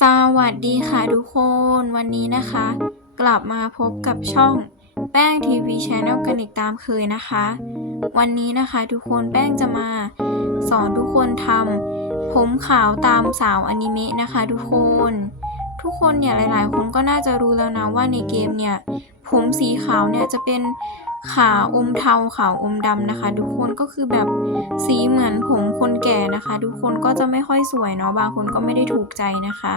สวัสดีค่ะทุกคนวันนี้นะคะ กลับมาพบกับช่องแป้งทีวีชแนลกันอีกตามเคยนะคะ วันนี้นะคะทุกคนแป้งจะมาสอนทุกคนทำผมขาวตามสาวอนิเมะนะคะทุกคน ทุกคนเนี่ยหลาย ๆ คนก็น่าจะรู้แล้วนะว่าในเกมเนี่ย ผมสีขาวเนี่ยจะเป็นขาวอมเทาขาวอมดำนะคะ ทุกคนก็คือแบบสีเหมือนผมคนแก่นะคะ ทุกคนก็จะไม่ค่อยสวยเนาะบางคนก็ไม่ได้ถูกใจนะคะ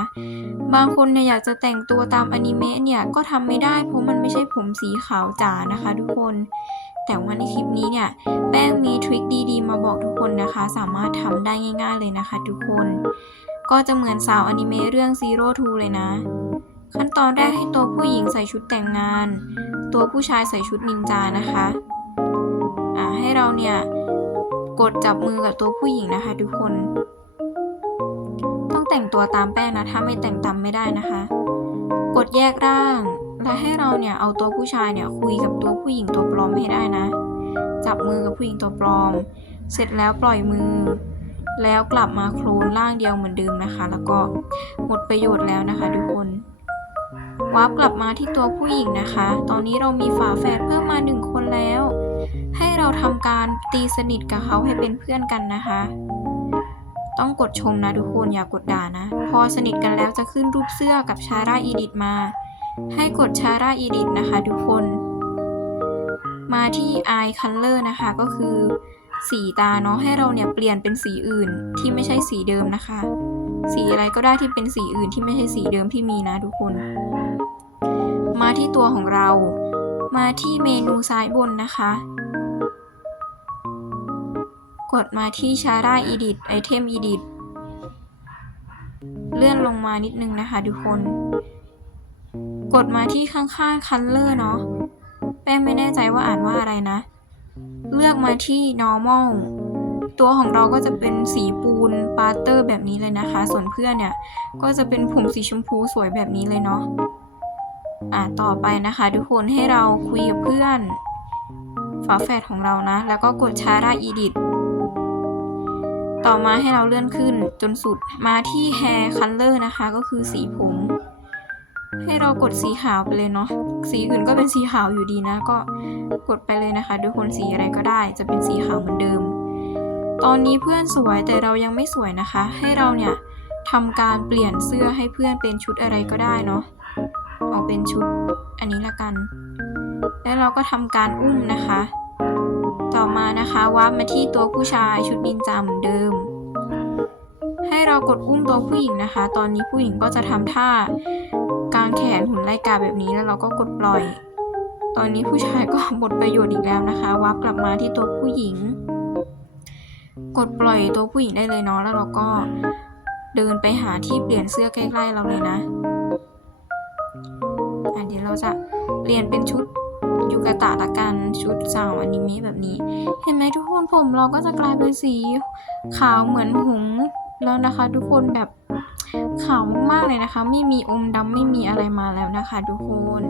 บางคนเนี่ยอยากจะแต่งตัวตามอนิเมะเนี่ยก็ทำไม่ได้เพราะมันไม่ใช่ผมสีขาวจ๋านะคะ ทุกคนแต่ว่าในคลิปนี้เนี่ยแป้งมีทริคดีๆ มาบอกทุกคนนะคะ สามารถทำได้ง่าย ๆ เลยนะคะ ทุกคน ก็จะเหมือนสาวอนิเมะเรื่อง Zero Two เลยนะ ขั้นตอนแรกให้ตัวผู้หญิงใส่ชุดแต่งงาน ตัวผู้ชายใส่ชุดนินจานะคะอ่าให้เราเนี่ยกดจับมือกับตัวผู้หญิงนะคะทุกคน ต้องแต่งตัวตามแป้งนะ ถ้าไม่แต่งตามไม่ได้นะคะ กดแยกร่างและให้เราเนี่ยเอาตัวผู้ชายเนี่ยคุยกับตัวผู้หญิงตัวปลอมให้ได้นะ จับมือกับผู้หญิงตัวปลอม เสร็จแล้วปล่อยมือ แล้วกลับมาโคลนร่างเดียวเหมือนเดิมนะคะ แล้วก็หมดประโยชน์แล้วนะคะ ทุกคนวาร์ปกลับมาที่ตัวผู้หญิงนะคะ ตอนนี้เรามีฝาแฝดเพิ่มมาหนึ่งคนแล้ว ให้เราทำการตีสนิทกับเขาให้เป็นเพื่อนกันนะคะ ต้องกดชมนะทุกคนอย่ากดด่านะ พอสนิทกันแล้วจะขึ้นรูปเสื้อกับชาร่าอีดิทมา ให้กดชาร่าอีดิทนะคะ ทุกคน มาที่ eye color นะคะก็คือ สีตาเนาะให้เราเนี่ยเปลี่ยนเป็นสีอื่นที่ไม่ใช่สีเดิมนะคะ สีอะไรก็ได้ที่เป็นสีอื่นที่ไม่ใช่สีเดิมที่มีนะทุกคน มาที่ตัวของเรา มาที่เมนูซ้ายบนนะคะ กดมาที่ชาร่าอีดิทไอเทมอีดิทเลื่อนลงมานิดนึงนะคะทุกคน กดมาที่ข้างๆ color เนาะแป้งไม่แน่ใจว่าอ่านว่าอะไรนะ เลือกมาที่ normal ตัวของเราก็จะเป็นสีปูนปาเตอร์แบบนี้เลยนะคะ ส่วนเพื่อนเนี่ย ก็จะเป็นผมสีชมพูสวยแบบนี้เลยเนาะอ่าต่อไปนะคะทุกคนให้เราคุยกับเพื่อนฝาแฝดของเรานะ แล้วก็กดชาร่าอีดิทต่อมาให้เราเลื่อนขึ้นจนสุดมาที่ hair color นะคะ ก็คือสีผม ให้เรากดสีขาวไปเลยเนาะ สีอื่นก็เป็นสีขาวอยู่ดีนะ ก็กดไปเลยนะคะทุกคนสีอะไรก็ได้ จะเป็นสีขาวเหมือนเดิม ตอนนี้เพื่อนสวยแต่เรายังไม่สวยนะคะ ให้เราเนี่ยทำการเปลี่ยนเสื้อให้เพื่อนเป็นชุดอะไรก็ได้เนาะ เอาเป็นชุดอันนี้ละกัน แล้วเราก็ทำการอุ้มนะคะ ต่อมานะคะวาร์ปมาที่ตัวผู้ชายชุดนินจาเหมือนเดิม ให้เรากดอุ้มตัวผู้หญิงนะคะ ตอนนี้ผู้หญิงก็จะทำท่า แขนหุ่นไล่กาแบบนี้แล้วเราก็กดปล่อย ตอนนี้ผู้ชายก็หมดประโยชน์อีกแล้วนะคะวาร์ปกลับมาที่ตัวผู้หญิง กดปล่อยตัวผู้หญิงได้เลยเนาะแล้วเราก็เดินไปหาที่เปลี่ยนเสื้อใกล้ๆเราเลยนะอะเดี๋ยวเราจะเปลี่ยนเป็นชุดยูกาตะละกันชุดสาวอนิเมะแบบนี้ เห็นไหมทุกคนผมเราก็จะกลายเป็นสีขาวเหมือนหงส์แล้วนะคะ ทุกคนแบบ ขาวมากๆเลยนะคะ ไม่มีอมดำไม่มีอะไรมาแล้วนะคะทุกคน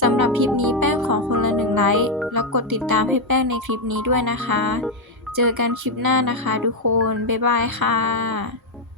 สำหรับคลิปนี้แป้งขอคนละหนึ่งไลค์แล้วกดติดตามให้แป้งในคลิปนี้ด้วยนะคะ เจอกันคลิปหน้านะคะทุกคน บ๊ายบายค่ะ